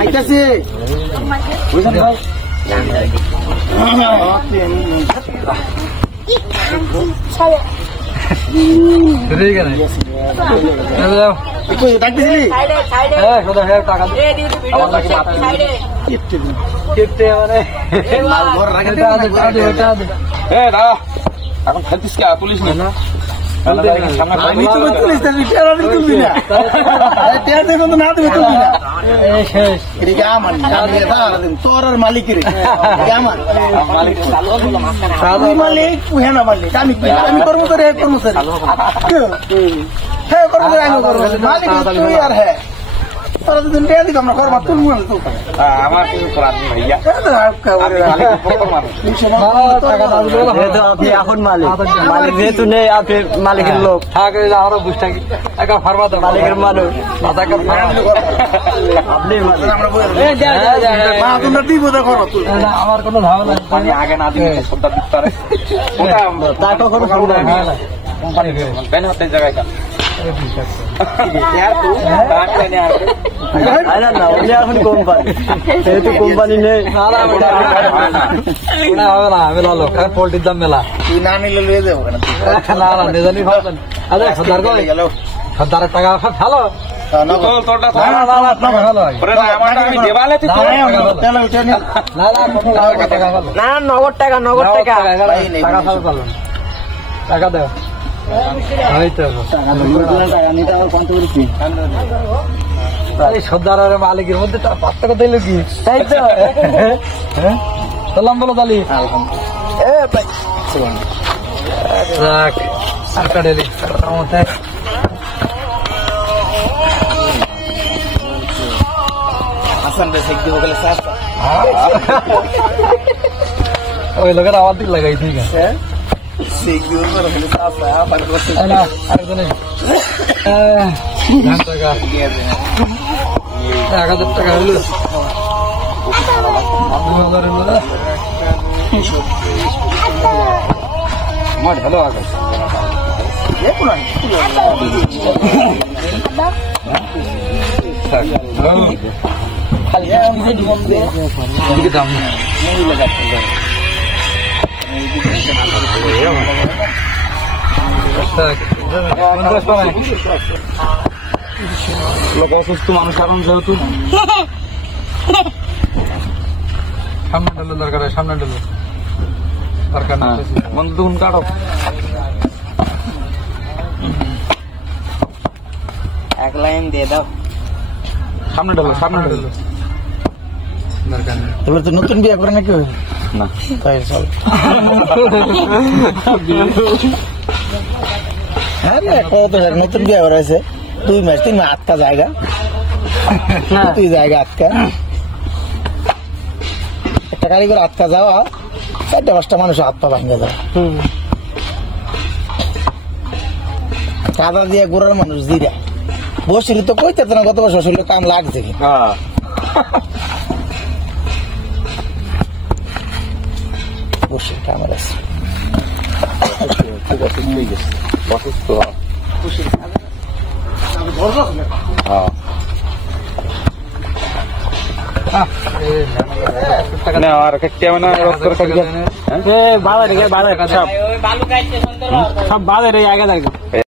আইতাছে বুঝছেন ভাই এখন খেলতিস কে পুলিশ না আমি তো তুলিস তুলবি না না তুমি তুলবি না এটা আমার তোর আর মালিকের মালিক হ্যাঁ না মালিক আমি কর্মচারী কর্মচারী হ্যাঁ কর্মচারী আমি কর্মচারী মালিক তুই আর হ্যাঁ তোরা দুদিন পেয়ে দিক আমরা করবা তুলবো না তো আমার কিছু করার নেই ভাইয়া আপনি এখন মালিক মালিক যেহেতু নেই আপনি মালিকের লোক থাকে আরো বুঝ থাকি একা ফার্মা তো মালিকের মানুষ আপনি আমার কোনো ধারণা মানে আগে না দিলে সবটা দিতে পারে তা কখনো সুবিধা হয় না কোম্পানি কেন হতে জায়গায় কোম্পানি নেই পোল্ট্রির দাম মেলা তুই না নিলে লিয়ে যাবো না না নিজানি ভাববেন আরে সর্দার টাকা ভালো না নগদ টাকা নগদ টাকা টাকা দেও সর্দার মালিকের মধ্যে পার্থক্য দিল কি তাই তো সালাম বলো তালি ওই লোকের আওয়াজ দিক লাগাই ঠিক আছে টাকা হলো ভালো আগে দাম অসুস্থ মানুষ কারণ যেহেতু সামনে ডালো দরকার সামনে ডালো দরকার না বন্ধু তখন কাটো এক লাইন দিয়ে দাও সামনে ডালো দরকার নেই তোমরা তো নতুন বিয়ে করে নাকি না তাই চল হ্যাঁ কত নতুন বিয়ে করেছে 2 মাস 3 মাস আটকা জায়গা তুই জায়গা আটকা একটা গাড়ি করে আটকা যাওয়া 4-5টা মানুষ হাত পা ভাঙে যাওয়া কাদা দিয়ে গোড়ার মানুষ দিরা বসিলি তো কইতে না গত বছর শরীরে কাম লাগছে কি বসে কামের আছে অসুস্থ সব বাজারে আগে থাকবে